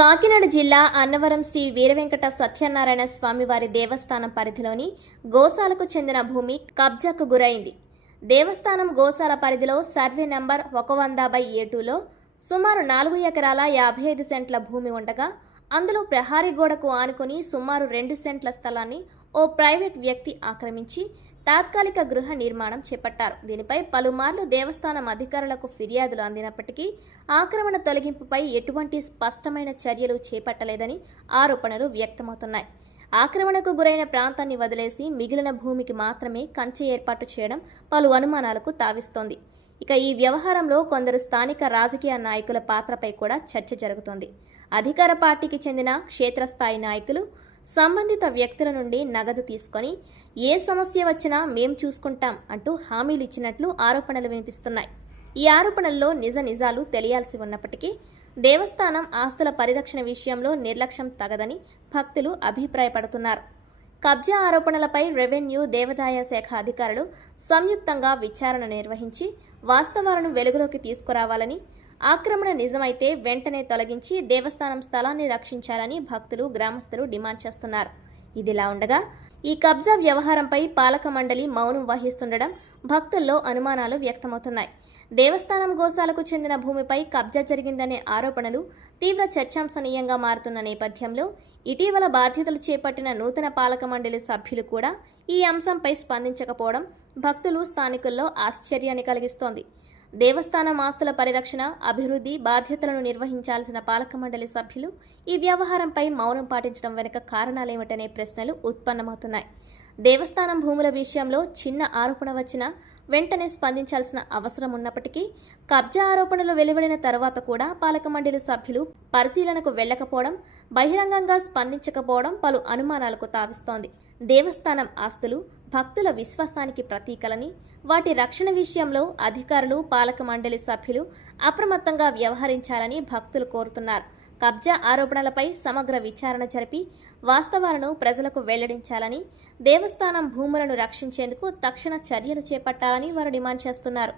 కాకినాడ జిల్లా అన్నవరం శ్రీ వీరవెంకట సత్యనారాయణ స్వామివారి దేవస్థానం పరిధిలోని గోశాలకు చెందిన భూమి కబ్జాకు గురైంది. దేవస్థానం గోశాల పరిధిలో సర్వే నంబర్ 100/A2లో సుమారు 4 ఎకరాల 55 సెంట్ల భూమి ఉండగా అందులో ప్రహారీ గోడకు ఆనుకుని సుమారు 2 సెంట్ల స్థలాన్ని ఓ ప్రైవేట్ వ్యక్తి ఆక్రమించి తాత్కాలిక గృహ నిర్మాణం చేపట్టారు. దీనిపై పలుమార్లు దేవస్థానం అధికారులకు ఫిర్యాదులు అందినప్పటికీ ఆక్రమణ తొలగింపుపై ఎటువంటి స్పష్టమైన చర్యలు చేపట్టలేదని ఆరోపణలు వ్యక్తమవుతున్నాయి. ఆక్రమణకు గురైన ప్రాంతాన్ని వదిలేసి మిగిలిన భూమికి మాత్రమే కంచె ఏర్పాటు చేయడం పలు అనుమానాలకు తావిస్తోంది. ఇక ఈ వ్యవహారంలో కొందరు స్థానిక రాజకీయ నాయకుల పాత్రపై కూడా చర్చ జరుగుతోంది. అధికార పార్టీకి చెందిన క్షేత్రస్థాయి నాయకులు సంబంధిత వ్యక్తుల నుండి నగదు తీసుకొని ఏ సమస్య వచ్చినా మేం చూసుకుంటాం అంటూ హామీలు ఇచ్చినట్లు ఆరోపణలు వినిపిస్తున్నాయి. ఈ ఆరోపణల్లో నిజాలు తెలియాల్సి ఉన్నప్పటికీ దేవస్థానం ఆస్తుల పరిరక్షణ విషయంలో నిర్లక్ష్యం తగదని భక్తులు అభిప్రాయపడుతున్నారు. కబ్జా ఆరోపణలపై రెవెన్యూ, దేవాదాయ శాఖ అధికారులు సంయుక్తంగా విచారణ నిర్వహించి వాస్తవాలను వెలుగులోకి తీసుకురావాలని, ఆక్రమణ నిజమైతే వెంటనే తొలగించి దేవస్థానం స్థలాన్ని రక్షించాలని భక్తులు, గ్రామస్తులు డిమాండ్ చేస్తున్నారు. ఇదిలా ఉండగా ఈ కబ్జా వ్యవహారంపై పాలక మండలి మౌనం వహిస్తుండడం భక్తుల్లో అనుమానాలు వ్యక్తమవుతున్నాయి. దేవస్థానం గోశాలకు చెందిన భూమిపై కబ్జా జరిగిందనే ఆరోపణలు తీవ్ర చర్చాంశనీయంగా మారుతున్న నేపథ్యంలో ఇటీవల బాధ్యతలు చేపట్టిన నూతన పాలక మండలి సభ్యులు కూడా ఈ అంశంపై స్పందించకపోవడం భక్తులు, స్థానికుల్లో ఆశ్చర్యాన్ని కలిగిస్తోంది. దేవస్థానం ఆస్తుల పరిరక్షణ, అభివృద్ధి బాధ్యతలను నిర్వహించాల్సిన పాలక మండలి సభ్యులు ఈ వ్యవహారంపై మౌనం పాటించడం వెనుక కారణాలేమిటనే ప్రశ్నలు ఉత్పన్నమవుతున్నాయి. దేవస్థానం భూముల విషయంలో చిన్న ఆరోపణ వచ్చినా వెంటనే స్పందించాల్సిన అవసరం ఉన్నప్పటికీ కబ్జా ఆరోపణలు వెలువడిన తర్వాత కూడా పాలక మండలి సభ్యులు పరిశీలనకు వెళ్లకపోవడం, బహిరంగంగా స్పందించకపోవడం పలు అనుమానాలకు తావిస్తోంది. దేవస్థానం ఆస్తులు భక్తుల విశ్వాసానికి ప్రతీకలని, వాటి రక్షణ విషయంలో అధికారులు, పాలక మండలి సభ్యులు అప్రమత్తంగా వ్యవహరించాలని భక్తులు కోరుతున్నారు. కబ్జా ఆరోపణలపై సమగ్ర విచారణ జరిపి వాస్తవాలను ప్రజలకు వెల్లడించాలని, దేవస్థానం భూములను రక్షించేందుకు తక్షణ చర్యలు చేపట్టాలని వారు డిమాండ్ చేస్తున్నారు.